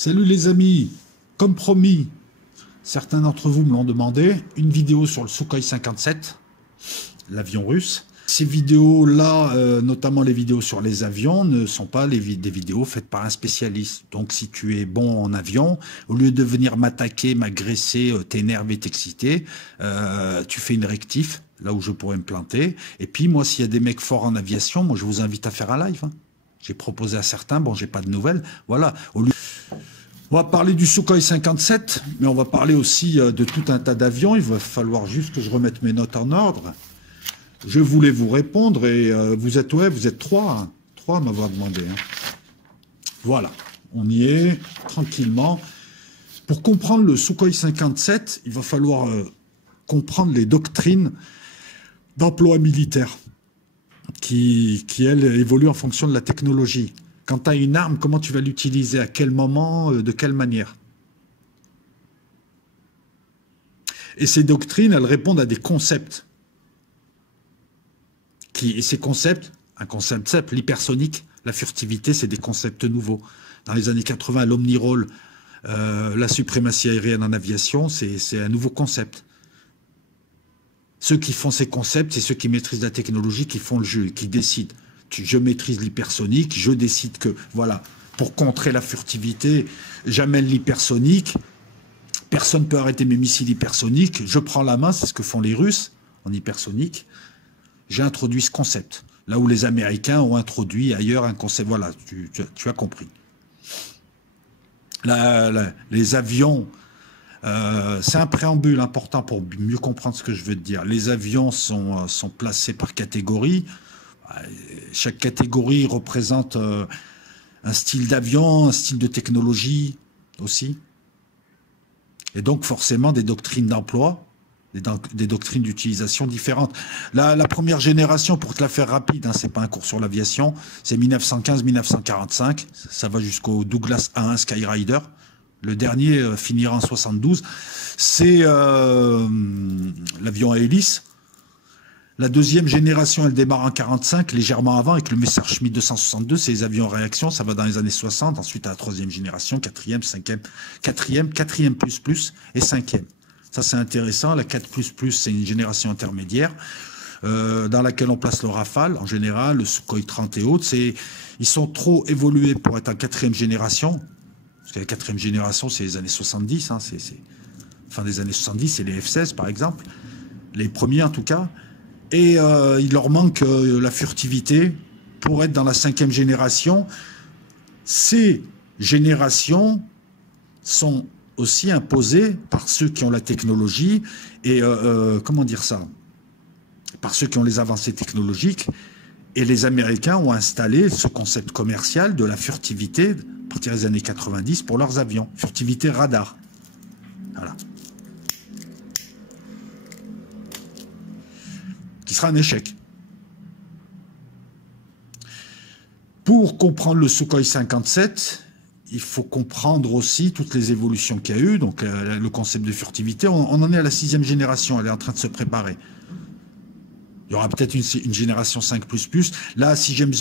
Salut les amis, comme promis, certains d'entre vous me l'ont demandé, une vidéo sur le Sukhoi 57, l'avion russe. Ces vidéos-là, notamment les vidéos sur les avions, ne sont pas des vidéos faites par un spécialiste. Donc si tu es bon en avion, au lieu de venir m'attaquer, m'agresser, t'énerver, t'exciter, tu fais une rectif, là où je pourrais me planter. Et puis moi, s'il y a des mecs forts en aviation, moi je vous invite à faire un live. Hein. J'ai proposé à certains, bon j'ai pas de nouvelles, voilà. On va parler du Sukhoi 57, mais on va parler aussi de tout un tas d'avions. Il va falloir juste que je remette mes notes en ordre. Je voulais vous répondre et vous êtes trois, hein, trois à m'avoir demandé. Hein. Voilà, on y est, tranquillement. Pour comprendre le Sukhoi 57, il va falloir comprendre les doctrines d'emploi militaire qui, elles, évoluent en fonction de la technologie. Quand tu as une arme, comment tu vas l'utiliser, à quel moment, de quelle manière. Et ces doctrines, elles répondent à des concepts. Et ces concepts, un concept simple, l'hypersonique, la furtivité, c'est des concepts nouveaux. Dans les années 80, l'omnirole, la suprématie aérienne en aviation, c'est un nouveau concept. Ceux qui font ces concepts, c'est ceux qui maîtrisent la technologie, qui font le jeu, qui décident. Je maîtrise l'hypersonique, je décide que, voilà, pour contrer la furtivité, j'amène l'hypersonique, personne ne peut arrêter mes missiles hypersoniques, je prends la main, c'est ce que font les Russes en hypersonique. J'ai introduit ce concept, là où les Américains ont introduit ailleurs un concept. Voilà, tu as compris. Les avions, c'est un préambule important pour mieux comprendre ce que je veux te dire. Les avions sont placés par catégorie. Chaque catégorie représente un style d'avion, un style de technologie aussi. Et donc forcément des doctrines d'emploi. Des doctrines d'utilisation différentes. La première génération, pour te la faire rapide, hein, c'est pas un cours sur l'aviation, c'est 1915-1945, ça va jusqu'au Douglas A1 Skyrider. Le dernier finira en 72. C'est l'avion à hélice. La deuxième génération, elle démarre en 45, légèrement avant, avec le Messerschmitt 262, c'est les avions en réaction, ça va dans les années 60. Ensuite, à la troisième génération, quatrième plus et cinquième. Ça, c'est intéressant. La 4++, c'est une génération intermédiaire dans laquelle on place le Rafale, en général, le Sukhoi 30 et autres. Ils sont trop évolués pour être en quatrième génération. Parce que la quatrième génération, c'est les années 70. Hein, fin des années 70, c'est les F-16, par exemple. Les premiers, en tout cas. Et il leur manque la furtivité pour être dans la cinquième génération. Ces générations sont aussi imposés par ceux qui ont la technologie et, comment dire ça, par ceux qui ont les avancées technologiques. Et les Américains ont installé ce concept commercial de la furtivité à partir des années 90 pour leurs avions. Furtivité radar. Voilà. Qui sera un échec. Pour comprendre le Sukhoi 57, il faut comprendre aussi toutes les évolutions qu'il y a eu, donc le concept de furtivité. On en est à la 6e génération, elle est en train de se préparer. Il y aura peut-être une génération 5++. La sixième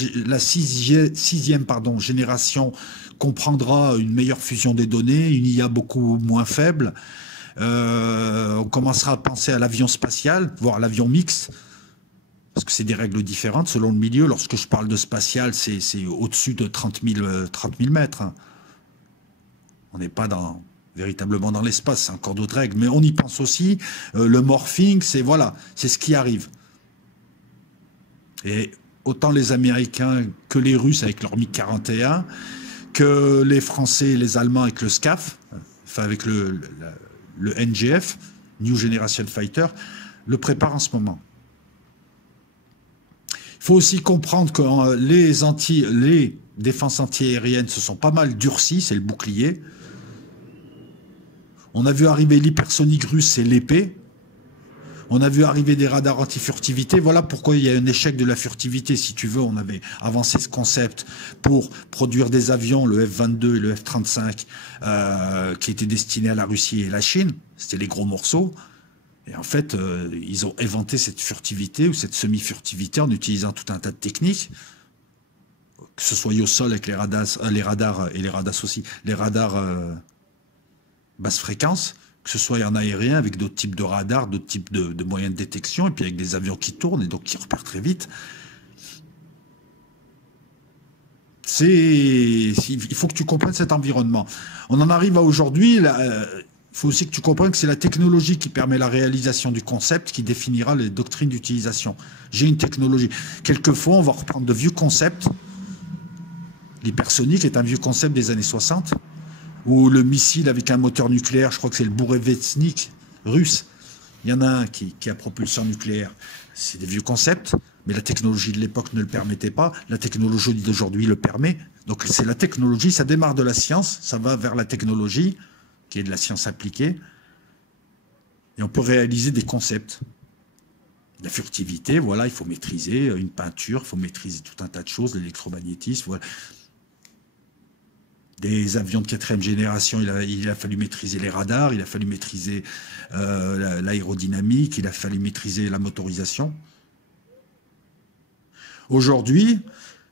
génération comprendra une meilleure fusion des données, une IA beaucoup moins faible. On commencera à penser à l'avion spatial, voire l'avion mixte, parce que c'est des règles différentes selon le milieu. Lorsque je parle de spatial, c'est au-dessus de 30 000 mètres. Hein. On n'est pas véritablement dans l'espace, c'est encore d'autres règles. Mais on y pense aussi. Le morphing, c'est ce qui arrive. Et autant les Américains que les Russes avec leur MiG-41, que les Français et les Allemands avec le SCAF, enfin avec le NGF, New Generation Fighter, le préparent en ce moment. Il faut aussi comprendre que les défenses antiaériennes se sont pas mal durcies, c'est le bouclier. On a vu arriver l'hypersonique russe, c'est l'épée. On a vu arriver des radars anti-furtivité. Voilà pourquoi il y a un échec de la furtivité. Si tu veux, on avait avancé ce concept pour produire des avions, le F-22 et le F-35, qui étaient destinés à la Russie et la Chine. C'était les gros morceaux. Et en fait, ils ont inventé cette furtivité ou cette semi-furtivité en utilisant tout un tas de techniques que ce soit au sol avec les radars et les radars aussi, les radars basse fréquence, que ce soit en aérien avec d'autres types de radars, d'autres types de moyens de détection, et puis avec des avions qui tournent et donc qui repèrent très vite. Il faut que tu comprennes cet environnement. On en arrive à aujourd'hui, il faut aussi que tu comprennes que c'est la technologie qui permet la réalisation du concept qui définira les doctrines d'utilisation. J'ai une technologie. Quelquefois, on va reprendre de vieux concepts. L'hypersonique est un vieux concept des années 60, ou le missile avec un moteur nucléaire, je crois que c'est le Bourevestnik russe. Il y en a un qui a propulseur nucléaire. C'est des vieux concepts, mais la technologie de l'époque ne le permettait pas. La technologie d'aujourd'hui le permet. Donc c'est la technologie, ça démarre de la science, ça va vers la technologie, qui est de la science appliquée. Et on peut réaliser des concepts. La furtivité, voilà, il faut maîtriser une peinture, il faut maîtriser tout un tas de choses, l'électromagnétisme, voilà. Des avions de 4e génération, il a fallu maîtriser les radars, il a fallu maîtriser l'aérodynamique, il a fallu maîtriser la motorisation. Aujourd'hui,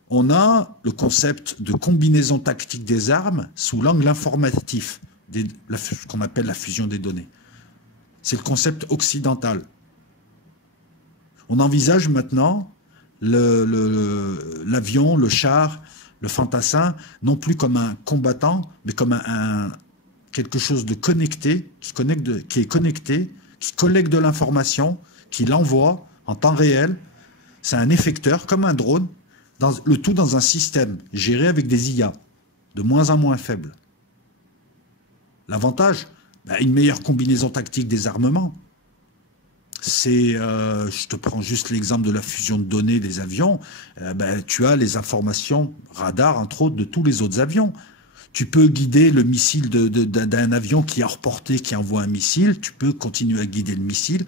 on a le concept de combinaison tactique des armes sous l'angle informatif, ce qu'on appelle la fusion des données. C'est le concept occidental. On envisage maintenant l'avion, le char, le fantassin, non plus comme un combattant, mais comme quelque chose de connecté, qui est connecté, qui collecte de l'information, qui l'envoie en temps réel. C'est un effecteur, comme un drone, le tout dans un système géré avec des IA, de moins en moins faibles. L'avantage, une meilleure combinaison tactique des armements. Je te prends juste l'exemple de la fusion de données des avions, tu as les informations radar, entre autres, de tous les autres avions. Tu peux guider le missile d'un avion qui est hors portée, qui envoie un missile, tu peux continuer à guider le missile,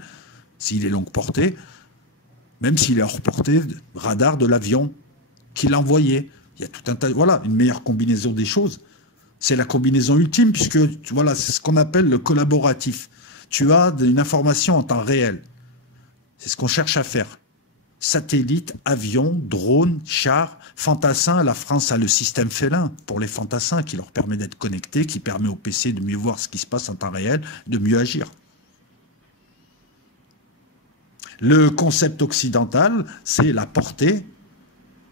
s'il est longue portée, même s'il est hors portée, radar de l'avion qui l'a envoyé. Il y a tout un tas, voilà, une meilleure combinaison des choses. C'est la combinaison ultime, puisque voilà, c'est ce qu'on appelle le collaboratif. Tu as une information en temps réel. C'est ce qu'on cherche à faire. Satellite, avion, drone, char, fantassin. La France a le système félin pour les fantassins qui leur permet d'être connectés, qui permet au PC de mieux voir ce qui se passe en temps réel, de mieux agir. Le concept occidental, c'est la portée.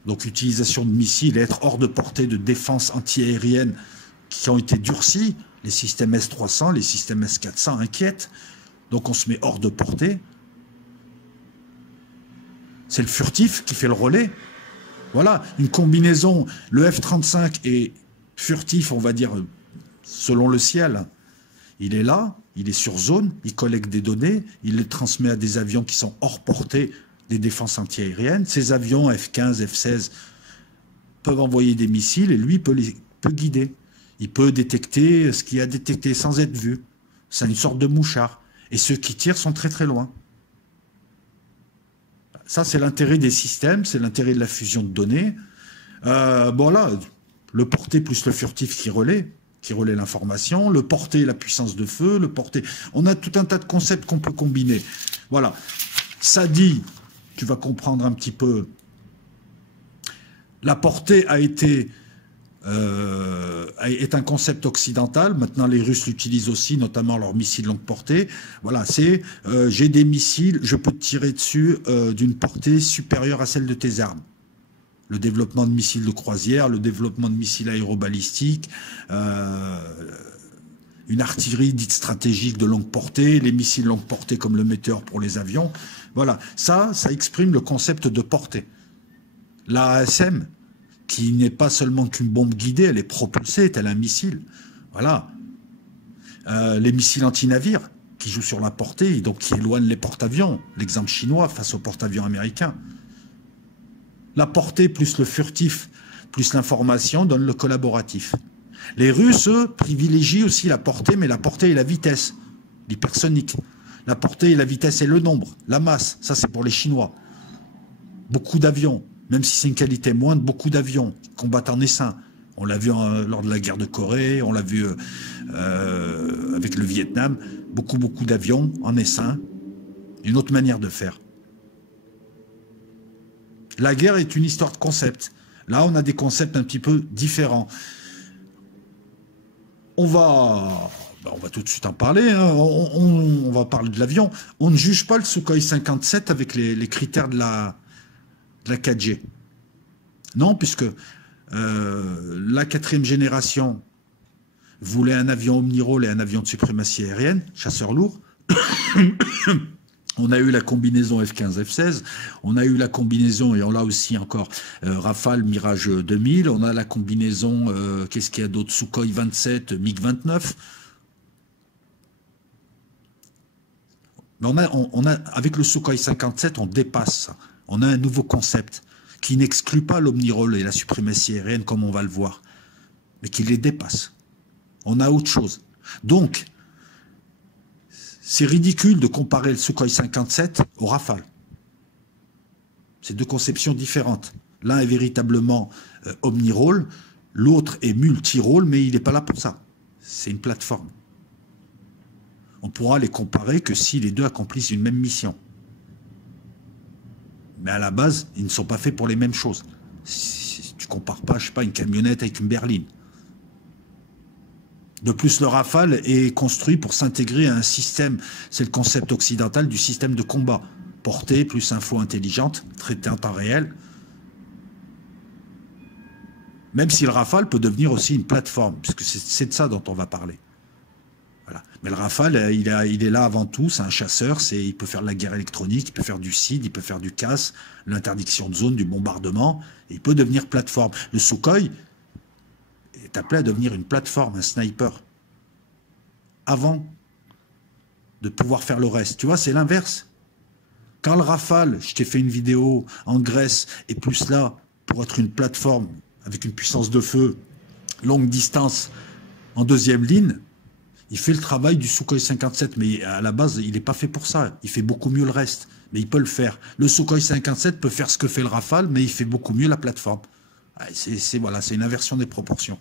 Donc utilisation de missiles et être hors de portée de défense antiaérienne qui ont été durcis. Les systèmes S-300, les systèmes S-400 inquiètent. Donc on se met hors de portée. C'est le furtif qui fait le relais. Voilà, une combinaison. Le F-35 est furtif, on va dire, selon le ciel. Il est là, il est sur zone, il collecte des données, il les transmet à des avions qui sont hors portée des défenses antiaériennes. Ces avions F-15, F-16 peuvent envoyer des missiles et lui peut guider. Il peut détecter ce qu'il a détecté sans être vu. C'est une sorte de mouchard. Et ceux qui tirent sont très très loin. Ça, c'est l'intérêt des systèmes, c'est l'intérêt de la fusion de données. Bon là, le porté plus le furtif qui relaie l'information, le porté, la puissance de feu, le porté. On a tout un tas de concepts qu'on peut combiner. Voilà. Ça dit, tu vas comprendre un petit peu. La portée est un concept occidental. Maintenant, les Russes l'utilisent aussi, notamment leurs missiles longue portée. Voilà, j'ai des missiles, je peux tirer dessus d'une portée supérieure à celle de tes armes. Le développement de missiles de croisière, le développement de missiles aérobalistiques, une artillerie dite stratégique de longue portée, les missiles longue portée comme le Météor pour les avions. Voilà, ça exprime le concept de portée. La ASM, qui n'est pas seulement qu'une bombe guidée, elle est propulsée, tel un missile. Voilà. Les missiles anti-navires, qui jouent sur la portée, donc qui éloignent les porte-avions. L'exemple chinois face aux porte-avions américains. La portée plus le furtif, plus l'information, donne le collaboratif. Les Russes, eux, privilégient aussi la portée, mais la portée et la vitesse, l'hypersonique. La portée et la vitesse et le nombre, la masse, ça c'est pour les Chinois. Beaucoup d'avions. Même si c'est une qualité moindre, beaucoup d'avions qui combattent en essaim. On l'a vu lors de la guerre de Corée, on l'a vu avec le Vietnam. Beaucoup d'avions en essaim. Une autre manière de faire. La guerre est une histoire de concept. Là, on a des concepts un petit peu différents. On va tout de suite en parler, hein. On va parler de l'avion. On ne juge pas le Sukhoi 57 avec les critères de la 4G. Non, puisque la 4e génération voulait un avion omnirôle et un avion de suprématie aérienne, chasseur lourd. On a eu la combinaison F-15, F-16, on a eu la combinaison, et on l'a aussi encore, Rafale, Mirage 2000, on a la combinaison, qu'est-ce qu'il y a d'autre, Sukhoi 27, MiG-29. Mais avec le Sukhoi 57, on dépasse ça. On a un nouveau concept qui n'exclut pas l'omnirôle et la suprématie aérienne comme on va le voir, mais qui les dépasse. On a autre chose. Donc, c'est ridicule de comparer le Sukhoi 57 au Rafale. C'est deux conceptions différentes. L'un est véritablement omnirôle, l'autre est multirôle, mais il n'est pas là pour ça. C'est une plateforme. On pourra les comparer que si les deux accomplissent une même mission. Mais à la base, ils ne sont pas faits pour les mêmes choses. Si tu ne compares pas, je sais pas, une camionnette avec une berline. De plus, le Rafale est construit pour s'intégrer à un système, c'est le concept occidental du système de combat. Portée plus info intelligente, traitée en temps réel. Même si le Rafale peut devenir aussi une plateforme, puisque c'est de ça dont on va parler. Voilà. Mais le Rafale, il est là avant tout, c'est un chasseur, il peut faire de la guerre électronique, il peut faire du CID, il peut faire du CAS, l'interdiction de zone, du bombardement, et il peut devenir plateforme. Le Sukhoi est appelé à devenir une plateforme, un sniper, avant de pouvoir faire le reste. Tu vois, c'est l'inverse. Quand le Rafale, je t'ai fait une vidéo en Grèce, est plus là pour être une plateforme avec une puissance de feu longue distance en deuxième ligne, il fait le travail du Sukhoi 57, mais à la base, il n'est pas fait pour ça. Il fait beaucoup mieux le reste, mais il peut le faire. Le Sukhoi 57 peut faire ce que fait le Rafale, mais il fait beaucoup mieux la plateforme. Voilà, c'est une inversion des proportions.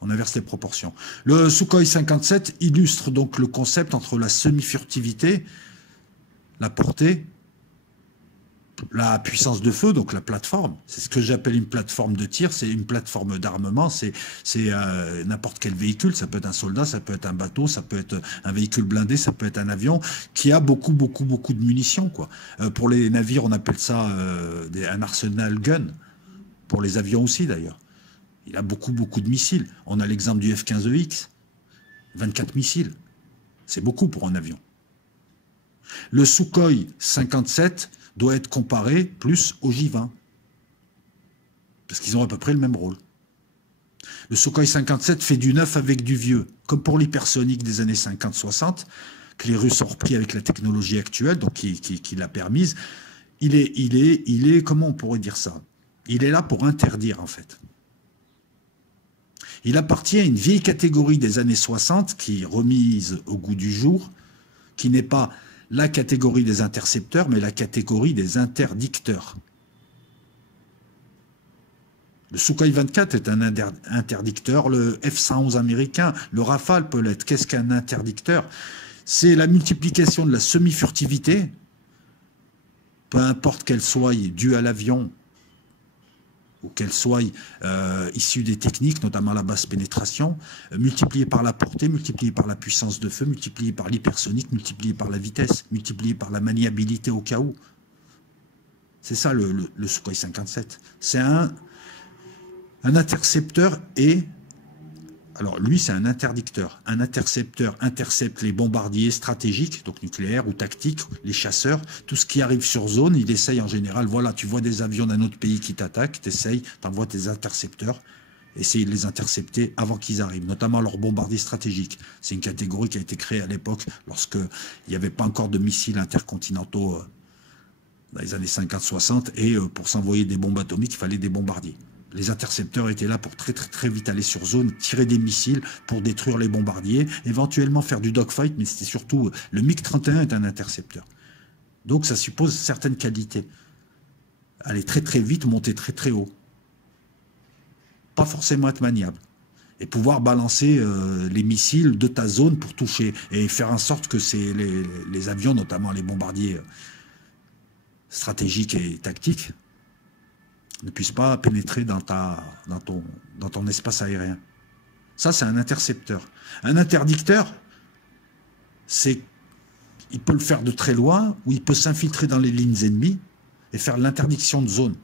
On inverse les proportions. Le Sukhoi 57 illustre donc le concept entre la semi-furtivité, la portée, la puissance de feu, donc la plateforme. C'est ce que j'appelle une plateforme de tir, c'est une plateforme d'armement, c'est n'importe quel véhicule, ça peut être un soldat, ça peut être un bateau, ça peut être un véhicule blindé, ça peut être un avion, qui a beaucoup de munitions, quoi. Pour les navires, on appelle ça un arsenal gun, pour les avions aussi d'ailleurs. Il a beaucoup de missiles. On a l'exemple du F-15EX, 24 missiles. C'est beaucoup pour un avion. Le Sukhoi 57 doit être comparé plus au J-20. Parce qu'ils ont à peu près le même rôle. Le Sukhoi 57 fait du neuf avec du vieux, comme pour l'hypersonique des années 50-60, que les Russes ont repris avec la technologie actuelle, donc qui l'a permise. Il est, comment on pourrait dire ça? Il est là pour interdire, en fait. Il appartient à une vieille catégorie des années 60 qui est remise au goût du jour, qui n'est pas la catégorie des intercepteurs, mais la catégorie des interdicteurs. Le Sukhoi 24 est un interdicteur, le F-111 américain, le Rafale peut l'être. Qu'est-ce qu'un interdicteur? C'est la multiplication de la semi-furtivité, peu importe qu'elle soit due à l'avion, ou qu'elle soit issue des techniques, notamment la basse pénétration, multipliée par la portée, multipliée par la puissance de feu, multipliée par l'hypersonique, multipliée par la vitesse, multipliée par la maniabilité au cas où. C'est ça le Sukhoi 57. C'est un intercepteur et... Alors lui, c'est un interdicteur. Un intercepteur intercepte les bombardiers stratégiques, donc nucléaires ou tactiques, les chasseurs, tout ce qui arrive sur zone, il essaye en général, voilà, tu vois des avions d'un autre pays qui t'attaquent, t'essayes, t'envoies tes intercepteurs, essayer de les intercepter avant qu'ils arrivent, notamment leurs bombardiers stratégiques. C'est une catégorie qui a été créée à l'époque, lorsqu'il n'y avait pas encore de missiles intercontinentaux dans les années 50-60, et pour s'envoyer des bombes atomiques, il fallait des bombardiers. Les intercepteurs étaient là pour très vite aller sur zone, tirer des missiles pour détruire les bombardiers, éventuellement faire du dogfight, mais c'était surtout... Le MiG-31 est un intercepteur. Donc ça suppose certaines qualités. Aller très vite, monter très haut. Pas forcément être maniable. Et pouvoir balancer les missiles de ta zone pour toucher. Et faire en sorte que les avions, notamment les bombardiers stratégiques et tactiques, ne puisse pas pénétrer dans ton espace aérien. Ça, c'est un intercepteur. Un interdicteur, il peut le faire de très loin, ou il peut s'infiltrer dans les lignes ennemies et faire l'interdiction de zone.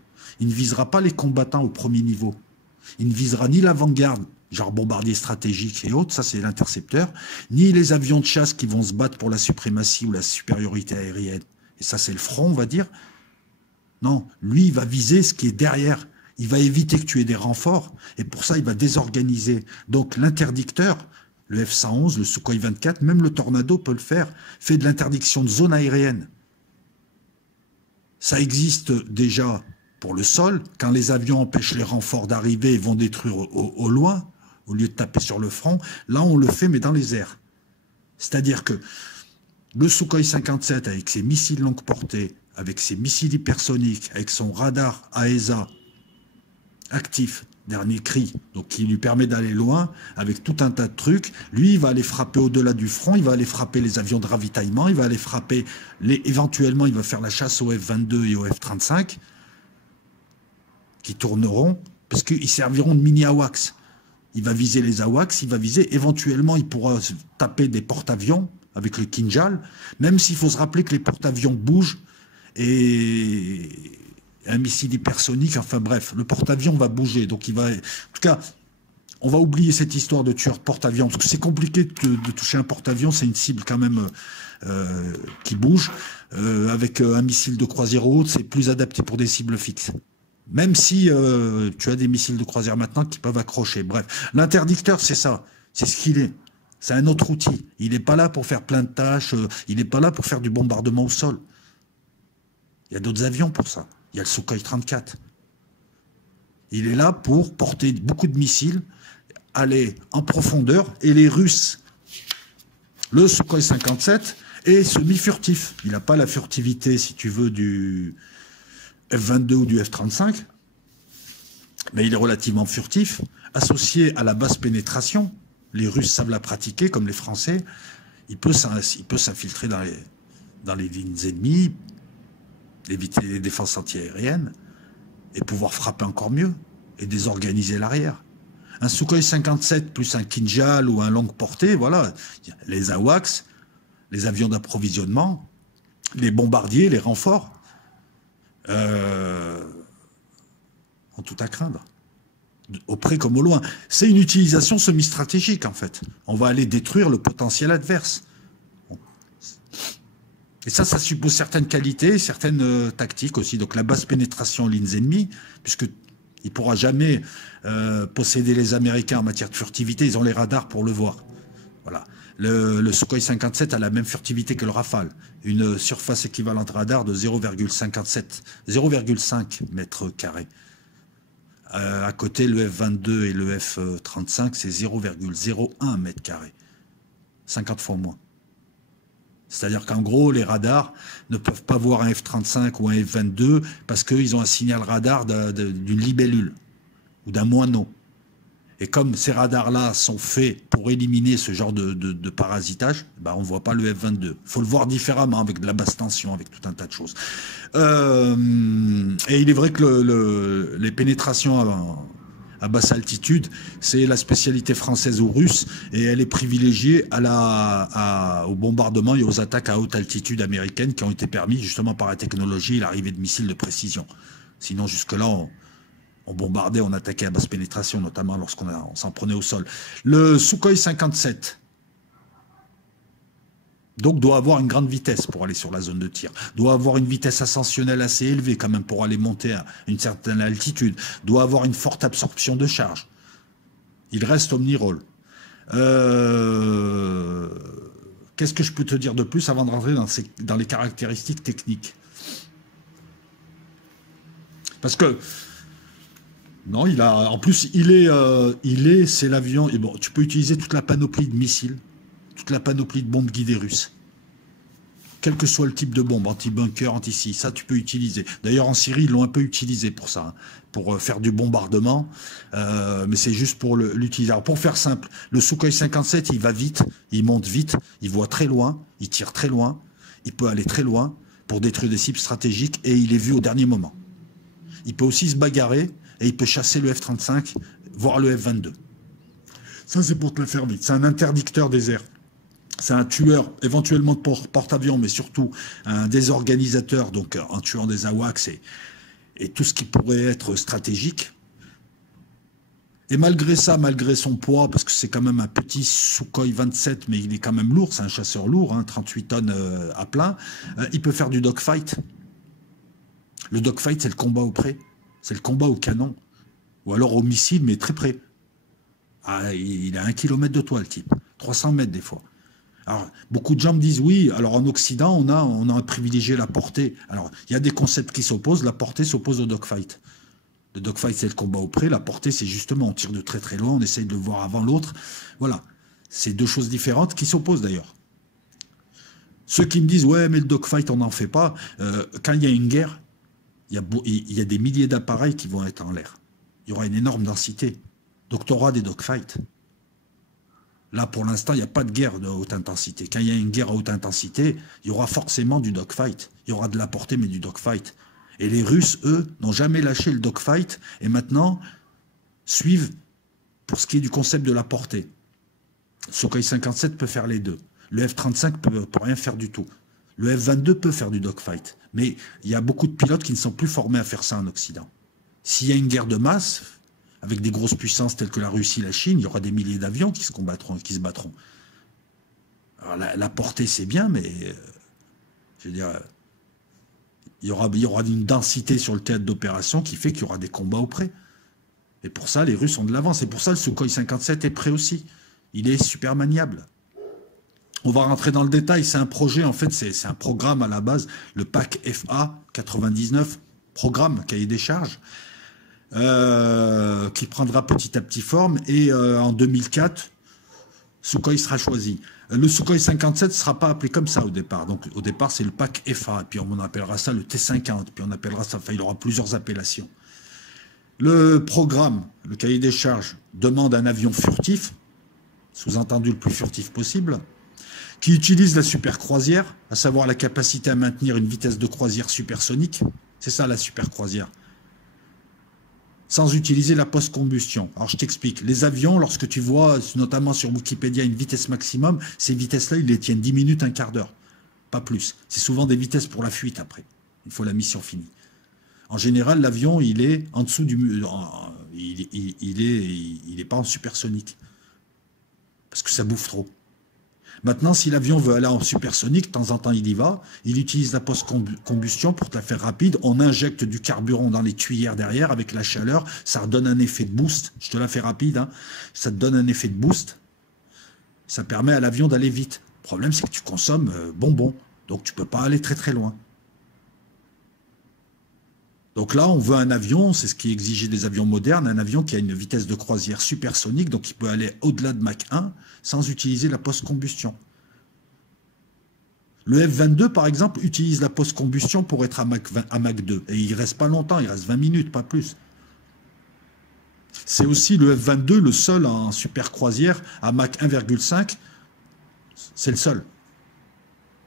Il ne visera pas les combattants au premier niveau. Il ne visera ni l'avant-garde, genre bombardier stratégique et autres, ça c'est l'intercepteur, ni les avions de chasse qui vont se battre pour la suprématie ou la supériorité aérienne. Et ça c'est le front, on va dire. Non, lui il va viser ce qui est derrière. Il va éviter que tu aies des renforts, et pour ça il va désorganiser. Donc l'interdicteur, le F-111, le Sukhoi 24, même le Tornado peut le faire, fait de l'interdiction de zone aérienne. Ça existe déjà pour le sol, quand les avions empêchent les renforts d'arriver et vont détruire au loin, au lieu de taper sur le front, là on le fait mais dans les airs. C'est-à-dire que le Sukhoi 57 avec ses missiles longue portée, avec ses missiles hypersoniques, avec son radar AESA actif, dernier cri, donc qui lui permet d'aller loin, avec tout un tas de trucs, lui il va aller frapper au-delà du front, il va aller frapper les avions de ravitaillement, il va aller frapper, éventuellement il va faire la chasse au F-22 et au F-35, qui tourneront, parce qu'ils serviront de mini-AWACS. Il va viser les AWACS, il va viser, éventuellement il pourra taper des porte-avions avec le Kinjal, même s'il faut se rappeler que les porte-avions bougent, et un missile hypersonique, enfin bref, le porte-avions va bouger, donc il va... En tout cas, on va oublier cette histoire de tueur de porte-avions, parce que c'est compliqué de toucher un porte-avions, c'est une cible quand même qui bouge, avec un missile de croisière haute, c'est plus adapté pour des cibles fixes. Même si tu as des missiles de croisière maintenant qui peuvent accrocher. Bref, l'interdicteur, c'est ça. C'est ce qu'il est. C'est un autre outil. Il n'est pas là pour faire plein de tâches. Il n'est pas là pour faire du bombardement au sol. Il y a d'autres avions pour ça. Il y a le Sukhoi 34. Il est là pour porter beaucoup de missiles, aller en profondeur. Et les Russes, le Sukhoi 57 est semi-furtif. Il n'a pas la furtivité, si tu veux, du F-22 ou du F-35, mais il est relativement furtif, associé à la basse pénétration. Les Russes savent la pratiquer, comme les Français. Il peut s'infiltrer dans les lignes ennemies, éviter les défenses antiaériennes, et pouvoir frapper encore mieux, et désorganiser l'arrière. Un Sukhoi 57 plus un Kinjal ou un longue portée, voilà, les AWACS, les avions d'approvisionnement, les bombardiers, les renforts, ont tout à craindre, au près comme au loin. C'est une utilisation semi-stratégique, en fait. On va aller détruire le potentiel adverse. Et ça suppose certaines qualités, certaines tactiques aussi. Donc la basse pénétration en lignes ennemies, puisqu'il ne pourra jamais posséder les Américains en matière de furtivité, ils ont les radars pour le voir. Voilà. Le Sukhoi 57 a la même furtivité que le Rafale, une surface équivalente radar de 0,5 mètres carrés. À côté, le F-22 et le F-35, c'est 0,01 mètre carré, 50 fois moins. C'est-à-dire qu'en gros, les radars ne peuvent pas voir un F-35 ou un F-22 parce qu'ils ont un signal radar d'une libellule ou d'un moineau. Et comme ces radars-là sont faits pour éliminer ce genre de parasitage, ben on ne voit pas le F-22. Il faut le voir différemment, avec de la basse tension, avec tout un tas de choses. Et il est vrai que les pénétrations à basse altitude, c'est la spécialité française ou russe, et elle est privilégiée au bombardement et aux attaques à haute altitude américaines qui ont été permis justement par la technologie et l'arrivée de missiles de précision. Sinon, jusque-là, on bombardait, on attaquait à basse pénétration, notamment lorsqu'on s'en prenait au sol. Le Sukhoi 57, donc, doit avoir une grande vitesse pour aller sur la zone de tir, doit avoir une vitesse ascensionnelle assez élevée quand même pour aller monter à une certaine altitude, doit avoir une forte absorption de charge. Il reste omni-rôle. Qu'est-ce que je peux te dire de plus avant de rentrer dans les caractéristiques techniques? Parce que non, en plus, c'est l'avion. Et bon, tu peux utiliser toute la panoplie de missiles, toute la panoplie de bombes guidées russes. Quel que soit le type de bombe, anti-bunker, anti-ci, ça tu peux utiliser. D'ailleurs, en Syrie, ils l'ont un peu utilisé pour ça, hein, pour faire du bombardement, mais c'est juste pour l'utiliser. Alors, pour faire simple, le Sukhoi 57, il va vite, il monte vite, il voit très loin, il tire très loin, il peut aller très loin pour détruire des cibles stratégiques et il est vu au dernier moment. il peut aussi se bagarrer et il peut chasser le F-35, voire le F-22. Ça, c'est pour te le faire vite. C'est un interdicteur des airs. C'est un tueur, éventuellement de porte-avions, mais surtout un désorganisateur, donc en tuant des AWACS et tout ce qui pourrait être stratégique. Et malgré ça, malgré son poids, parce que c'est quand même un petit Sukhoi 27, mais il est quand même lourd, c'est un chasseur lourd, hein, 38 tonnes à plein, il peut faire du dogfight. Le dogfight, c'est le combat au pré, c'est le combat au canon, ou alors au missile, mais très près. Ah, il a 1 kilomètre de toi, le type, 300 mètres des fois. Alors, beaucoup de gens me disent, oui, alors en Occident, on a privilégié la portée. Alors, il y a des concepts qui s'opposent, la portée s'oppose au dogfight. Le dogfight, c'est le combat au pré. La portée, c'est justement, on tire de très très loin, on essaye de le voir avant l'autre. Voilà. C'est deux choses différentes qui s'opposent d'ailleurs. Ceux qui me disent, ouais, mais le dogfight, on n'en fait pas. Quand il y a une guerre, il y a des milliers d'appareils qui vont être en l'air. Il y aura une énorme densité. Donc, tu auras des dogfights. Là, pour l'instant, il n'y a pas de guerre de haute intensité. Quand il y a une guerre à haute intensité, il y aura forcément du dogfight. Il y aura de la portée, mais du dogfight. Et les Russes, eux, n'ont jamais lâché le dogfight et maintenant suivent pour ce qui est du concept de la portée. Sukhoi 57 peut faire les deux. Le F-35 peut rien faire du tout. Le F-22 peut faire du dogfight. Mais il y a beaucoup de pilotes qui ne sont plus formés à faire ça en Occident. S'il y a une guerre de masse, avec des grosses puissances telles que la Russie, la Chine, il y aura des milliers d'avions qui se battront. Alors la portée, c'est bien, mais je veux dire... Il y aura une densité sur le théâtre d'opération qui fait qu'il y aura des combats au pré. Et pour ça, les Russes ont de l'avance. Et pour ça, le Sukhoi 57 est prêt aussi. Il est super maniable. On va rentrer dans le détail. C'est un projet, en fait, c'est un programme à la base. Le PAC FA 99, programme, cahier des charges, qui prendra petit à petit forme. Et en 2004, Sukhoi sera choisi. Le Sukhoi 57 ne sera pas appelé comme ça au départ. Donc au départ, c'est le PAC FA, et puis on appellera ça le T50, puis on appellera ça, enfin il aura plusieurs appellations. Le programme, le cahier des charges, demande un avion furtif, sous-entendu le plus furtif possible, qui utilise la supercroisière, à savoir la capacité à maintenir une vitesse de croisière supersonique. C'est ça la supercroisière. Sans utiliser la post-combustion. Alors je t'explique, les avions, lorsque tu vois, notamment sur Wikipédia, une vitesse maximum, ces vitesses-là, ils les tiennent 10 minutes, un quart d'heure, pas plus. C'est souvent des vitesses pour la fuite après, une fois la mission finie. En général, l'avion, il est en dessous du... Il est pas en supersonique, parce que ça bouffe trop. Maintenant, si l'avion veut aller en supersonique, de temps en temps il y va, il utilise la post-combustion pour te la faire rapide, on injecte du carburant dans les tuyères derrière avec la chaleur, ça redonne un effet de boost, je te la fais rapide, hein. Ça te donne un effet de boost, ça permet à l'avion d'aller vite. Le problème c'est que tu consommes bonbon, donc tu ne peux pas aller très très loin. Donc là, on veut un avion, c'est ce qui est exigé des avions modernes, un avion qui a une vitesse de croisière supersonique, donc qui peut aller au-delà de Mach 1 sans utiliser la post-combustion. Le F-22, par exemple, utilise la post-combustion pour être à Mach 2. Et il ne reste pas longtemps, il reste 20 minutes, pas plus. C'est aussi le F-22, le seul en super croisière à Mach 1,5. C'est le seul.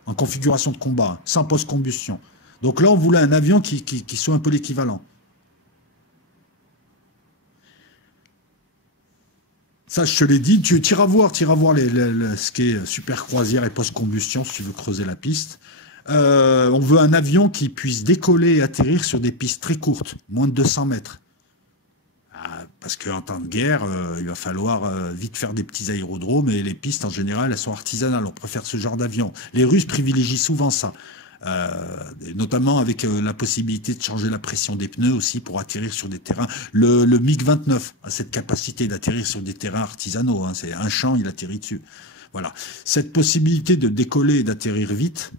En configuration de combat, sans post-combustion. Donc là, on voulait un avion qui soit un peu l'équivalent. Ça, je te l'ai dit. Tu iras voir ce qui est super croisière et post-combustion, si tu veux creuser la piste. On veut un avion qui puisse décoller et atterrir sur des pistes très courtes, moins de 200 mètres. Parce qu'en temps de guerre, il va falloir vite faire des petits aérodromes, et les pistes, en général, elles sont artisanales. On préfère ce genre d'avion. Les Russes privilégient souvent ça. Notamment avec la possibilité de changer la pression des pneus aussi pour atterrir sur des terrains. Le MiG-29 a cette capacité d'atterrir sur des terrains artisanaux, hein. C'est un champ, il atterrit dessus. Voilà. Cette possibilité de décoller et d'atterrir vite,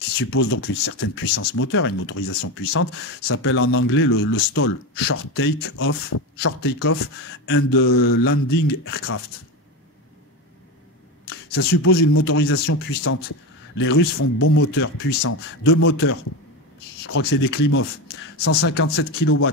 qui suppose donc une certaine puissance moteur, une motorisation puissante, s'appelle en anglais le STOL, Short Take-Off and Landing Aircraft. Ça suppose une motorisation puissante. Les Russes font de bons moteurs puissants. 2 moteurs, je crois que c'est des Klimov, 157 kW.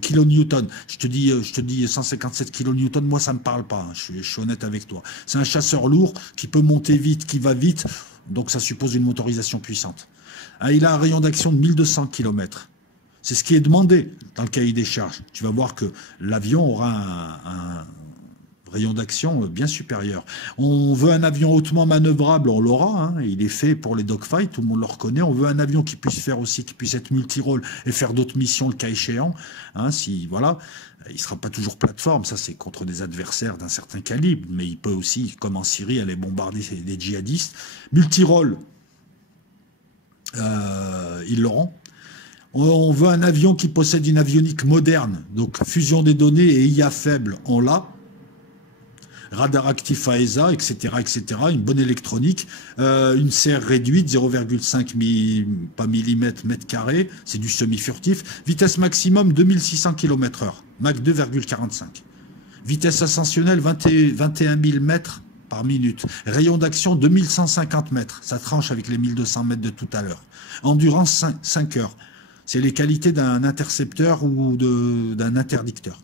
Kilonewton. Je te dis 157 kN, moi ça me parle pas, hein. Je suis honnête avec toi. C'est un chasseur lourd qui peut monter vite, qui va vite, donc ça suppose une motorisation puissante. Ah, il a un rayon d'action de 1200 km. C'est ce qui est demandé dans le cahier des charges. Tu vas voir que l'avion aura un rayon d'action bien supérieur. On veut un avion hautement manœuvrable, on l'aura, hein, il est fait pour les dogfights, tout le monde le reconnaît. On veut un avion qui puisse faire aussi, qui puisse être multirôle et faire d'autres missions le cas échéant. Hein, si, voilà, il ne sera pas toujours plateforme, ça c'est contre des adversaires d'un certain calibre, mais il peut aussi, comme en Syrie, aller bombarder des djihadistes. Multirôle, ils l'auront. On veut un avion qui possède une avionique moderne, donc fusion des données et IA faible, on l'a. Radar actif AESA, etc., etc., une bonne électronique, une serre réduite, 0,5 pas millimètre, mètre carré, c'est du semi-furtif, vitesse maximum 2600 km/h, Mach 2,45. Vitesse ascensionnelle 21 000 mètres par minute. Rayon d'action 2150 mètres, ça tranche avec les 1200 mètres de tout à l'heure. Endurance 5 heures. C'est les qualités d'un intercepteur ou d'un interdicteur.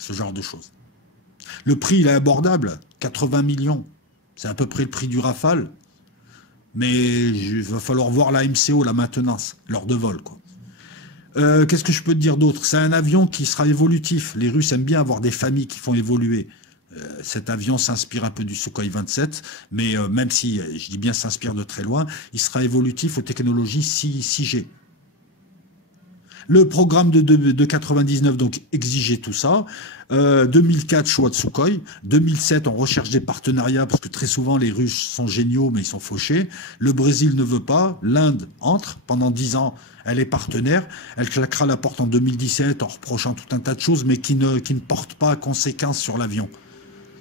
Ce genre de choses. Le prix, il est abordable, 80 millions. C'est à peu près le prix du Rafale. Mais il va falloir voir la MCO, la maintenance, l'heure de vol, quoi. Qu'est-ce que je peux te dire d'autre? C'est un avion qui sera évolutif. Les Russes aiment bien avoir des familles qui font évoluer. Cet avion s'inspire un peu du Sukhoi 27, mais même si, je dis bien s'inspire de très loin, il sera évolutif aux technologies 6G. Le programme de 99 donc exigeait tout ça. 2004 choix de Sukhoi. 2007 on recherche des partenariats parce que très souvent les Russes sont géniaux mais ils sont fauchés. Le Brésil ne veut pas. L'Inde entre pendant 10 ans. Elle est partenaire. Elle claquera la porte en 2017 en reprochant tout un tas de choses mais qui ne portent pas conséquence sur l'avion.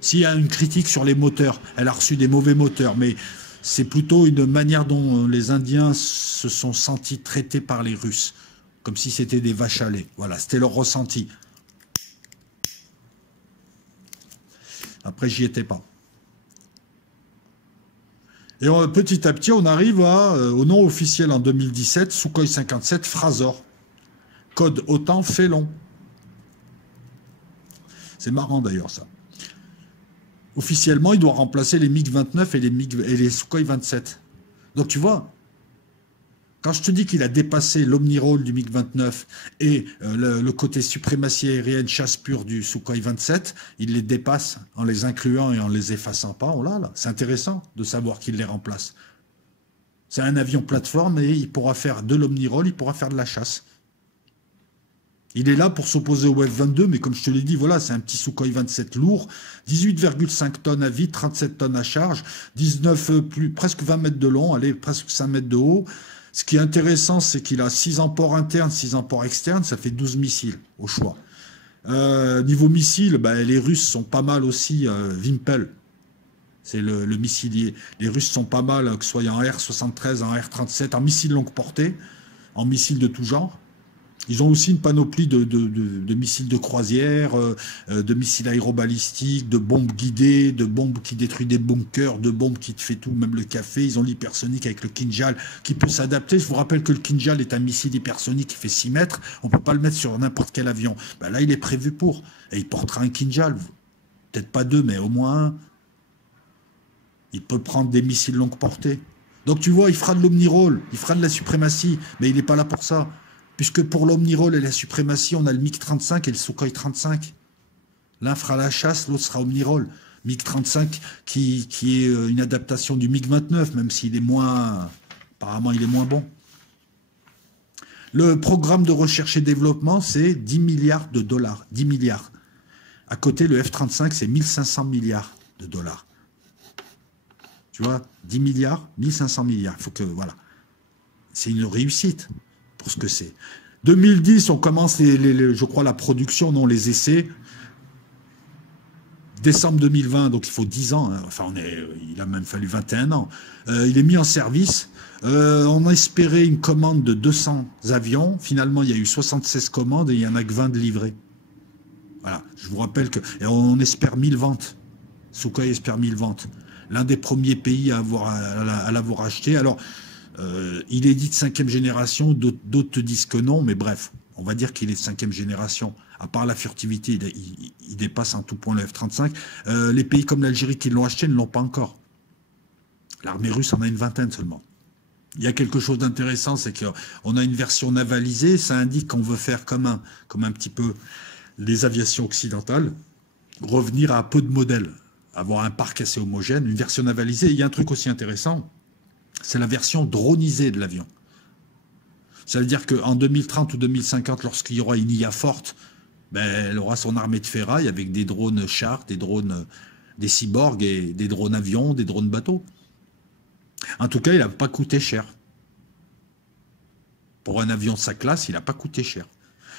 S'il y a une critique sur les moteurs, elle a reçu des mauvais moteurs, mais c'est plutôt une manière dont les Indiens se sont sentis traités par les Russes. Comme si c'était des vaches à lait. Voilà, c'était leur ressenti. Après, j'y étais pas. Et petit à petit, on arrive au nom officiel en 2017, Sukhoi 57 Frasor. Code OTAN Félon. C'est marrant d'ailleurs ça. Officiellement, il doit remplacer les MiG-29 et les Sukhoi 27. Donc tu vois, quand je te dis qu'il a dépassé l'omnirôle du MiG-29 et le côté suprématie aérienne, chasse pure du Sukhoi 27, il les dépasse en les incluant et en les effaçant pas. Oh là là, c'est intéressant de savoir qu'il les remplace. C'est un avion plateforme et il pourra faire de l'omnirôle, il pourra faire de la chasse. Il est là pour s'opposer au F-22, mais comme je te l'ai dit, voilà, c'est un petit Sukhoi 27 lourd, 18,5 tonnes à vide, 37 tonnes à charge, 19 presque 20 mètres de long, allez, presque 5 mètres de haut. Ce qui est intéressant, c'est qu'il a 6 emports internes, 6 emports externes, ça fait 12 missiles au choix. Niveau missiles, bah, les Russes sont pas mal aussi, Vimpel, c'est le missilier. Les Russes sont pas mal, que ce soit en R-73, en R-37, en missiles longue portée, en missiles de tout genre. Ils ont aussi une panoplie de missiles de croisière, de missiles aérobalistiques, de bombes guidées, de bombes qui détruisent des bunkers, de bombes qui te fait tout, même le café. Ils ont l'hypersonique avec le Kinjal qui peut s'adapter. Je vous rappelle que le Kinjal est un missile hypersonique qui fait 6 mètres. On ne peut pas le mettre sur n'importe quel avion. Ben là, il est prévu pour. Et il portera un Kinjal. Peut-être pas 2, mais au moins 1. Il peut prendre des missiles longue portée. Donc tu vois, il fera de l'omnirôle, il fera de la suprématie, mais il n'est pas là pour ça. Puisque pour l'omnirôle et la suprématie, on a le MiG-35 et le Sukhoi 35. L'un fera la chasse, l'autre sera omnirôle. MiG-35 qui est une adaptation du MiG-29, même s'il est moins... Apparemment, il est moins bon. Le programme de recherche et développement, c'est 10 milliards de dollars. 10 milliards. À côté, le F-35, c'est 1500 milliards de dollars. Tu vois, 10 milliards, 1500 milliards. Il faut que... Voilà. C'est une réussite. Pour ce que c'est. 2010, on commence, je crois, la production, non, les essais. Décembre 2020, donc il faut 10 ans. Hein. Enfin, il a même fallu 21 ans. Il est mis en service. On a espéré une commande de 200 avions. Finalement, il y a eu 76 commandes et il n'y en a que 20 de livrés. Voilà. Je vous rappelle que on espère 1000 ventes. Sukhoi espère 1000 ventes. L'un des premiers pays à l'avoir acheté. Alors, il est dit de 5e génération, d'autres te disent que non, mais bref, on va dire qu'il est de 5e génération. À part la furtivité, il dépasse en tout point le F-35. Les pays comme l'Algérie qui l'ont acheté ne l'ont pas encore. L'armée russe en a une vingtaine seulement. Il y a quelque chose d'intéressant, c'est qu'on a une version navalisée, ça indique qu'on veut faire comme un petit peu les aviations occidentales, revenir à peu de modèles, avoir un parc assez homogène, une version navalisée. Et il y a un truc aussi intéressant, c'est la version dronisée de l'avion. Ça veut dire qu'en 2030 ou 2050, lorsqu'il y aura une IA forte, ben, elle aura son armée de ferraille avec des drones chars, des drones, des cyborgs et des drones avions, des drones bateaux. En tout cas, il n'a pas coûté cher. Pour un avion de sa classe, il n'a pas coûté cher.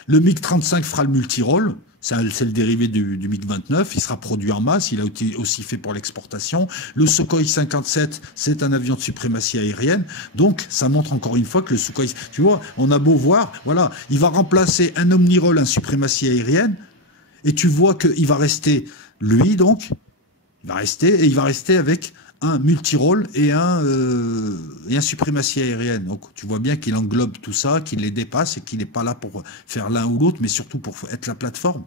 Le MiG-35 fera le multirôle, c'est le dérivé du MiG-29, il sera produit en masse, il a été aussi fait pour l'exportation. Le Sukhoi 57, c'est un avion de suprématie aérienne, donc ça montre encore une fois que le Sukhoi, tu vois, on a beau voir, voilà, il va remplacer un omnirôle, un suprématie aérienne, et tu vois qu'il va rester, lui donc, il va rester avec un multirôle et un suprématie aérienne. Donc tu vois bien qu'il englobe tout ça, qu'il les dépasse et qu'il n'est pas là pour faire l'un ou l'autre, mais surtout pour être la plateforme.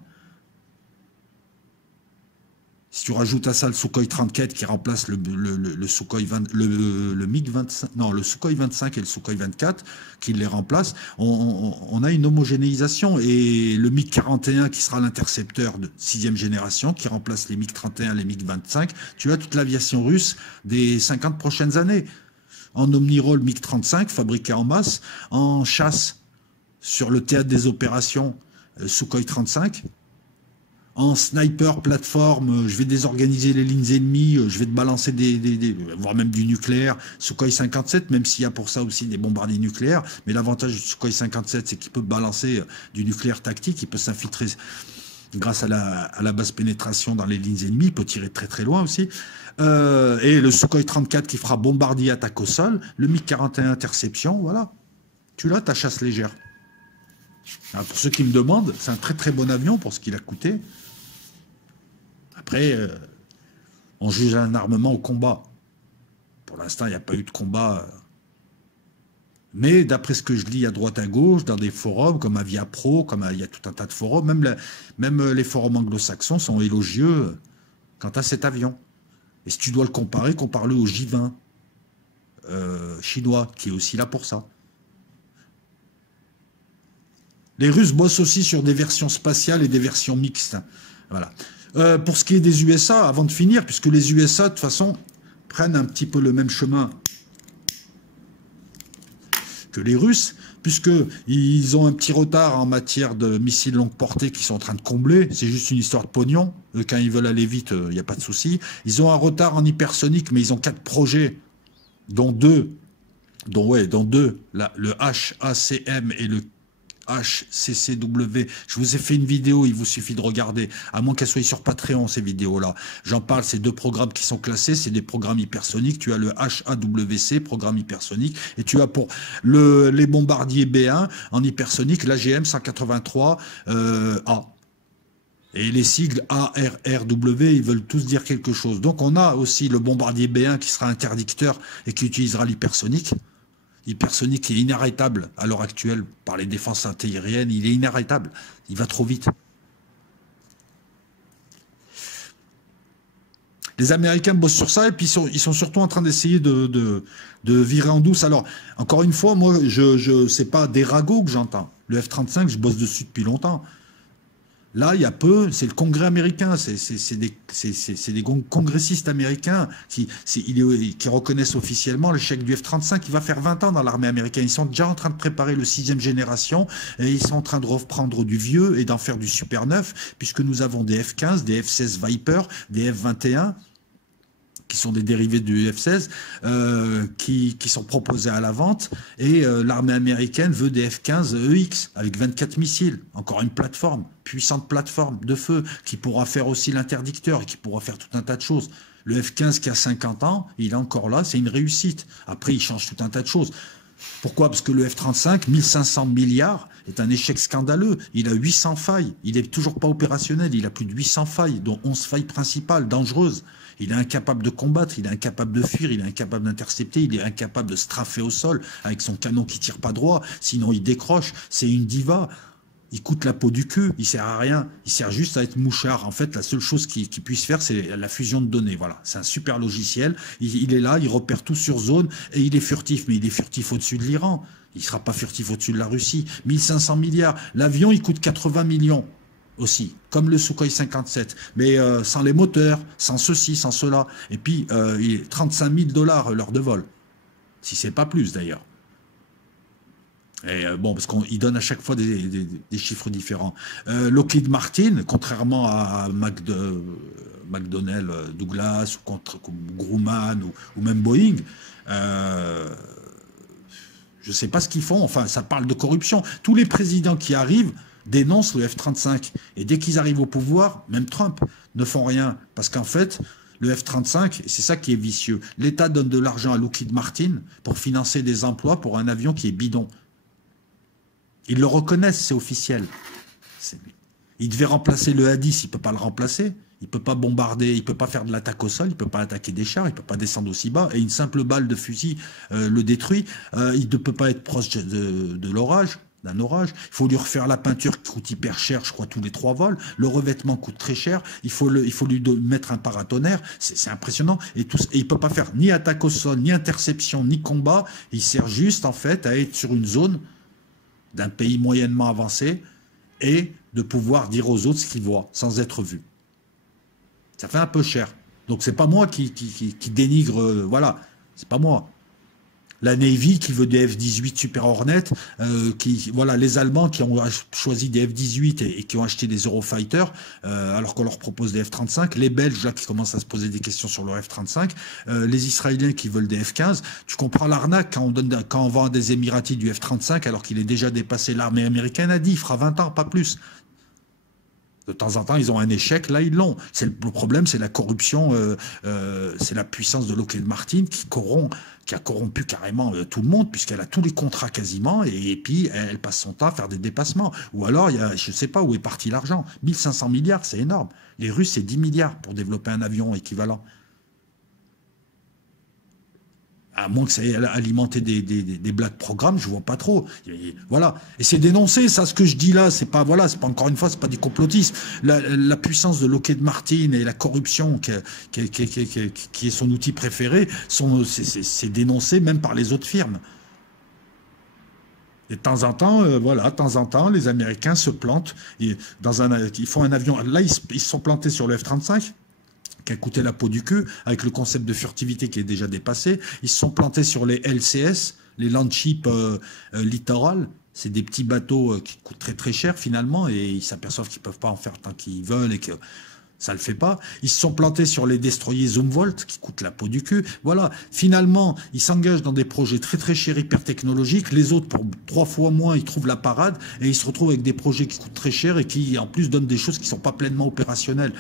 Si tu rajoutes à ça le Sukhoi 34 qui remplace le Sukhoi 20, le MiG-25, non, le Sukhoi 25 et le Sukhoi 24 qui les remplacent, on a une homogénéisation. Et le MiG-41 qui sera l'intercepteur de 6e génération, qui remplace les MiG-31, les MiG-25, tu as toute l'aviation russe des 50 prochaines années. En omnirôle MiG-35 fabriqué en masse, en chasse sur le théâtre des opérations Sukhoi 35, en sniper, plateforme, je vais désorganiser les lignes ennemies, je vais te balancer voire même du nucléaire, Sukhoi 57, même s'il y a pour ça aussi des bombardiers nucléaires, mais l'avantage du Sukhoi 57, c'est qu'il peut balancer du nucléaire tactique, il peut s'infiltrer grâce à la basse pénétration dans les lignes ennemies, il peut tirer très très loin aussi, et le Sukhoi 34 qui fera bombardier attaque au sol, le MiG-41 interception, voilà, tu l'as, ta chasse légère. Alors pour ceux qui me demandent, c'est un très très bon avion pour ce qu'il a coûté. Après, on juge un armement au combat. Pour l'instant, il n'y a pas eu de combat. Mais d'après ce que je lis à droite à gauche, dans des forums comme Aviapro, comme il y a tout un tas de forums, même les forums anglo-saxons sont élogieux quant à cet avion. Et si tu dois le comparer, compare-le au J-20 chinois, qui est aussi là pour ça. Les Russes bossent aussi sur des versions spatiales et des versions mixtes. Voilà. Pour ce qui est des USA, avant de finir, puisque les USA, de toute façon, prennent un petit peu le même chemin que les Russes, puisqu'ils ont un petit retard en matière de missiles longue portée qu'ils sont en train de combler. C'est juste une histoire de pognon. Quand ils veulent aller vite, il n'y a pas de souci. Ils ont un retard en hypersonique, mais ils ont 4 projets, dont deux, le HACM et le HCCW. Je vous ai fait une vidéo, il vous suffit de regarder, à moins qu'elle soit sur Patreon, ces vidéos-là. J'en parle, c'est 2 programmes qui sont classés, c'est des programmes hypersoniques. Tu as le HAWC, programme hypersonique, et tu as pour les bombardiers B1 en hypersonique, l'AGM 183A. Et les sigles ARRW, ils veulent tous dire quelque chose. Donc on a aussi le bombardier B1 qui sera interdicteur et qui utilisera l'hypersonique. Hypersonique est inarrêtable à l'heure actuelle par les défenses antiaériennes, il est inarrêtable, il va trop vite. Les Américains bossent sur ça et puis ils sont surtout en train d'essayer de virer en douce. Alors, encore une fois, moi, c'est pas des ragots que j'entends. Le F-35, je bosse dessus depuis longtemps. Là, il y a peu, c'est le Congrès américain, c'est des congressistes américains qui reconnaissent officiellement l'échec du F-35. Il va faire 20 ans dans l'armée américaine. Ils sont déjà en train de préparer le 6e génération et ils sont en train de reprendre du vieux et d'en faire du super neuf, puisque nous avons des F-15, des F-16 Viper, des F-21, qui sont des dérivés du F-16, qui sont proposés à la vente, et l'armée américaine veut des F-15 EX, avec 24 missiles, encore une plateforme, puissante plateforme de feu, qui pourra faire aussi l'interdicteur, et qui pourra faire tout un tas de choses. Le F-15 qui a 50 ans, il est encore là, c'est une réussite. Après, il change tout un tas de choses. Pourquoi? Parce que le F-35, 1500 milliards, est un échec scandaleux. Il a 800 failles. Il n'est toujours pas opérationnel. Il a plus de 800 failles, dont 11 failles principales, dangereuses. Il est incapable de combattre, il est incapable de fuir, il est incapable d'intercepter, il est incapable de strafer au sol avec son canon qui tire pas droit. Sinon, il décroche. C'est une diva. Il coûte la peau du cul, il sert à rien, il sert juste à être mouchard. En fait, la seule chose qu'il puisse faire, c'est la fusion de données. Voilà, c'est un super logiciel. Il est là, il repère tout sur zone et il est furtif, mais il est furtif au-dessus de l'Iran. Il sera pas furtif au-dessus de la Russie. 1500 milliards. L'avion, il coûte 80 millions aussi, comme le Sukhoi 57, mais sans les moteurs, sans ceci, sans cela. Et puis, il est 35 000 $ l'heure de vol, si c'est pas plus d'ailleurs. Et bon, parce qu'il donne à chaque fois des chiffres différents. Lockheed Martin, contrairement à McDonnell Douglas ou contre Grumman ou même Boeing, je ne sais pas ce qu'ils font. Enfin, ça parle de corruption. Tous les présidents qui arrivent dénoncent le F-35. Et dès qu'ils arrivent au pouvoir, même Trump, ne font rien. Parce qu'en fait, le F-35, c'est ça qui est vicieux. L'État donne de l'argent à Lockheed Martin pour financer des emplois pour un avion qui est bidon. Ils le reconnaissent, c'est officiel. Il devait remplacer le A-10, il ne peut pas le remplacer. Il ne peut pas bombarder, il ne peut pas faire de l'attaque au sol, il ne peut pas attaquer des chars, il ne peut pas descendre aussi bas. Et une simple balle de fusil le détruit. Il ne peut pas être proche de l'orage, d'un orage. Il faut lui refaire la peinture qui coûte hyper cher, je crois, tous les 3 vols. Le revêtement coûte très cher. Il faut lui mettre un paratonnerre. C'est impressionnant. Et il ne peut pas faire ni attaque au sol, ni interception, ni combat. Il sert juste, en fait, à être sur une zone d'un pays moyennement avancé et de pouvoir dire aux autres ce qu'ils voient sans être vu. Ça fait un peu cher. Donc c'est pas moi qui dénigre, voilà, c'est pas moi. La Navy qui veut des F-18 Super Hornet, voilà, les Allemands qui ont choisi des F-18 et qui ont acheté des Eurofighter, alors qu'on leur propose des F-35, les Belges là qui commencent à se poser des questions sur leur F-35, les Israéliens qui veulent des F-15. Tu comprends l'arnaque quand on vend à des Émiratis du F-35 alors qu'il est déjà dépassé. L'armée américaine a dit, il fera 20 ans, pas plus. De temps en temps, ils ont un échec, là, ils l'ont. Le problème, c'est la corruption, c'est la puissance de Lockheed Martin qui a corrompu carrément tout le monde, puisqu'elle a tous les contrats quasiment, et puis elle passe son temps à faire des dépassements. Ou alors, je ne sais pas où est parti l'argent. 1500 milliards, c'est énorme. Les Russes, c'est 10 milliards pour développer un avion équivalent. À moins que ça ait alimenté des blagues programmes, je vois pas trop. Voilà. Et c'est dénoncé, ça, ce que je dis là, c'est pas, voilà, c'est pas, encore une fois, c'est pas du complotisme. La puissance de Lockheed Martin et la corruption qui est son outil préféré, c'est dénoncé même par les autres firmes. Et de temps en temps, voilà, de temps en temps, les Américains se plantent. Ils font un avion. Là, ils se sont plantés sur le F-35. Qui a coûté la peau du cul, avec le concept de furtivité qui est déjà dépassé. Ils se sont plantés sur les LCS, les Landships littoral. C'est des petits bateaux qui coûtent très très cher finalement, et ils s'aperçoivent qu'ils ne peuvent pas en faire tant qu'ils veulent et que ça ne le fait pas. Ils se sont plantés sur les destroyers Zumwalt, qui coûtent la peau du cul. Voilà, finalement, ils s'engagent dans des projets très très chers, hyper technologiques. Les autres, pour 3 fois moins, ils trouvent la parade, et ils se retrouvent avec des projets qui coûtent très cher et qui en plus donnent des choses qui ne sont pas pleinement opérationnelles.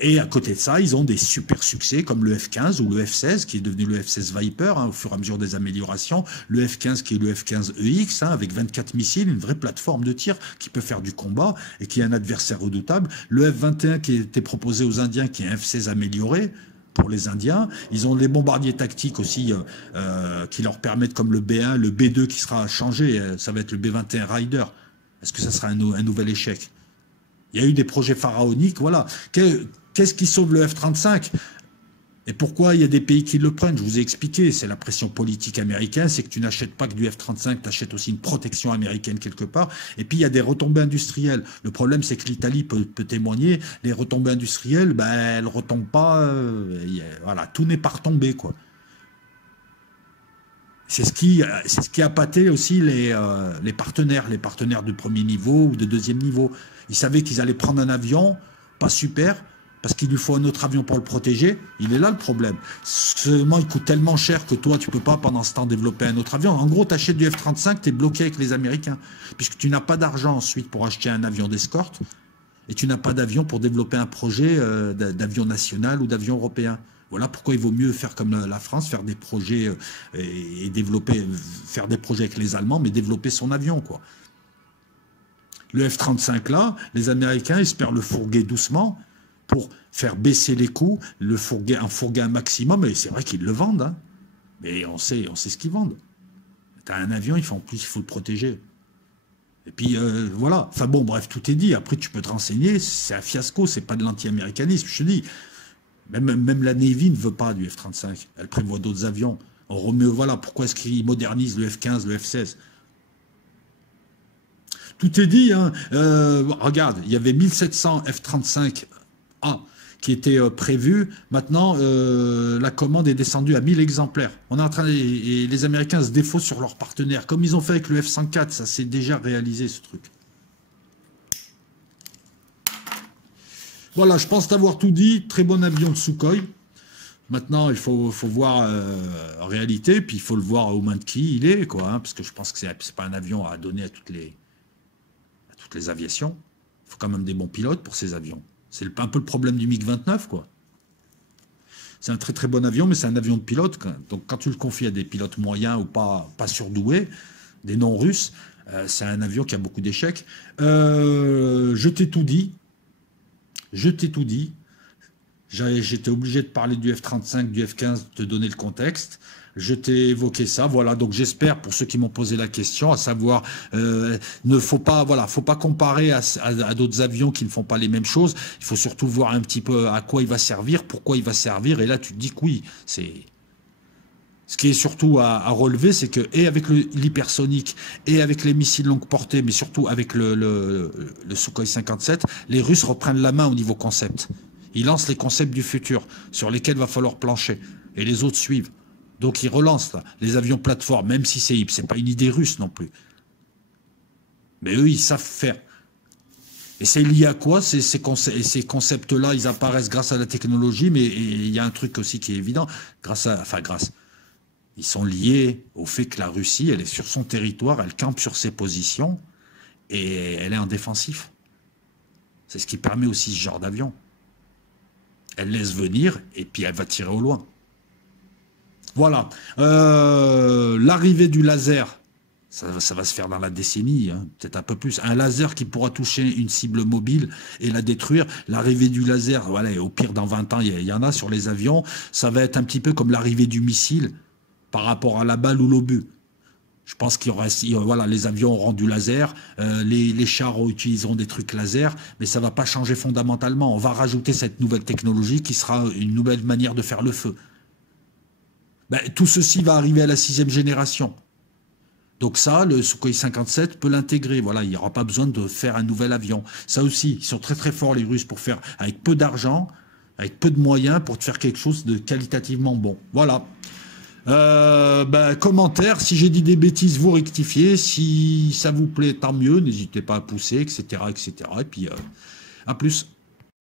Et à côté de ça, ils ont des super succès comme le F-15 ou le F-16, qui est devenu le F-16 Viper, au fur et à mesure des améliorations. Le F-15 qui est le F-15EX, avec 24 missiles, une vraie plateforme de tir qui peut faire du combat et qui est un adversaire redoutable. Le F-21 qui a été proposé aux Indiens, qui est un F-16 amélioré pour les Indiens. Ils ont les bombardiers tactiques aussi qui leur permettent, comme le B1, le B2 qui sera changé, ça va être le B-21 Raider. Est-ce que ça sera un nouvel échec? Il y a eu des projets pharaoniques, voilà. Qu'est-ce qui sauve le F-35? Et pourquoi il y a des pays qui le prennent? Je vous ai expliqué, c'est la pression politique américaine, c'est que tu n'achètes pas que du F-35, tu achètes aussi une protection américaine quelque part. Et puis il y a des retombées industrielles. Le problème, c'est que l'Italie peut témoigner, les retombées industrielles, ben, elles ne retombent pas, voilà, tout n'est pas retombé, quoi. C'est ce qui a pâté aussi les partenaires de premier niveau ou de deuxième niveau. Ils savaient qu'ils allaient prendre un avion, pas super, parce qu'il lui faut un autre avion pour le protéger. Il est là le problème. Seulement, il coûte tellement cher que toi, tu ne peux pas pendant ce temps développer un autre avion. En gros, tu achètes du F-35, tu es bloqué avec les Américains, puisque tu n'as pas d'argent ensuite pour acheter un avion d'escorte, et tu n'as pas d'avion pour développer un projet d'avion national ou d'avion européen. Voilà pourquoi il vaut mieux faire comme la France, faire des projets et faire des projets avec les Allemands, mais développer son avion, quoi. Le F-35 là, les Américains espèrent le fourguer doucement pour faire baisser les coûts, en fourguer un maximum, et c'est vrai qu'ils le vendent, hein. Mais on sait ce qu'ils vendent. Tu as un avion, en plus il faut le protéger. Et puis voilà, enfin bon, bref, tout est dit. Après, tu peux te renseigner, c'est un fiasco, c'est pas de l'anti-américanisme. Je te dis, même la Navy ne veut pas du F-35. Elle prévoit d'autres avions. On remet, voilà, pourquoi est-ce qu'ils modernisent le F-15, le F-16? Tout est dit, hein. Regarde, il y avait 1700 F-35A qui étaient prévus. Maintenant, la commande est descendue à 1000 exemplaires. On est en train et les Américains se défaussent sur leurs partenaires, comme ils ont fait avec le F-104. Ça s'est déjà réalisé, ce truc. Voilà, je pense t'avoir tout dit. Très bon avion de Sukhoi. Maintenant, il faut voir en réalité, puis il faut le voir aux mains de qui il est, quoi, hein, parce que je pense que c'est pas un avion à donner à toutes les aviations. Il faut quand même des bons pilotes pour ces avions. C'est un peu le problème du MiG-29, quoi. C'est un très très bon avion, mais c'est un avion de pilote. Donc quand tu le confies à des pilotes moyens ou pas surdoués, des non-russes, c'est un avion qui a beaucoup d'échecs. Je t'ai tout dit. Je t'ai tout dit. J'étais obligé de parler du F-35, du F-15, de te donner le contexte. Je t'ai évoqué ça, voilà. Donc j'espère, pour ceux qui m'ont posé la question, à savoir, ne faut pas, voilà, faut pas comparer à d'autres avions qui ne font pas les mêmes choses. Il faut surtout voir un petit peu à quoi il va servir, pourquoi il va servir. Et là, tu te dis que oui, c'est. Ce qui est surtout à relever, c'est que, et avec l'hypersonique, et avec les missiles longue portée, mais surtout avec le Sukhoi 57, les Russes reprennent la main au niveau concept. Ils lancent les concepts du futur, sur lesquels va falloir plancher. Et les autres suivent. Donc ils relancent là, les avions plateformes, même si c'est pas une idée russe non plus. Mais eux, ils savent faire. Et c'est lié à quoi? Ces concepts-là, ils apparaissent grâce à la technologie, mais il y a un truc aussi qui est évident, ils sont liés au fait que la Russie, elle est sur son territoire, elle campe sur ses positions, et elle est en défensif. C'est ce qui permet aussi ce genre d'avion. Elle laisse venir, et puis elle va tirer au loin. Voilà. L'arrivée du laser, ça va se faire dans la décennie, hein, peut-être un peu plus. Un laser qui pourra toucher une cible mobile et la détruire. L'arrivée du laser, voilà, au pire, dans 20 ans, il y en a sur les avions. Ça va être un petit peu comme l'arrivée du missile par rapport à la balle ou l'obus. Je pense qu'il y aura, voilà, les avions auront du laser, les chars utiliseront des trucs laser, mais ça ne va pas changer fondamentalement. On va rajouter cette nouvelle technologie qui sera une nouvelle manière de faire le feu. Ben, tout ceci va arriver à la 6e génération. Donc ça, le Sukhoi 57 peut l'intégrer. Voilà, il n'y aura pas besoin de faire un nouvel avion. Ça aussi, ils sont très très forts les Russes pour faire avec peu d'argent, avec peu de moyens, pour te faire quelque chose de qualitativement bon. Voilà. Commentaire, si j'ai dit des bêtises, vous rectifiez. Si ça vous plaît, tant mieux. N'hésitez pas à pousser, etc., etc. Et puis, à plus.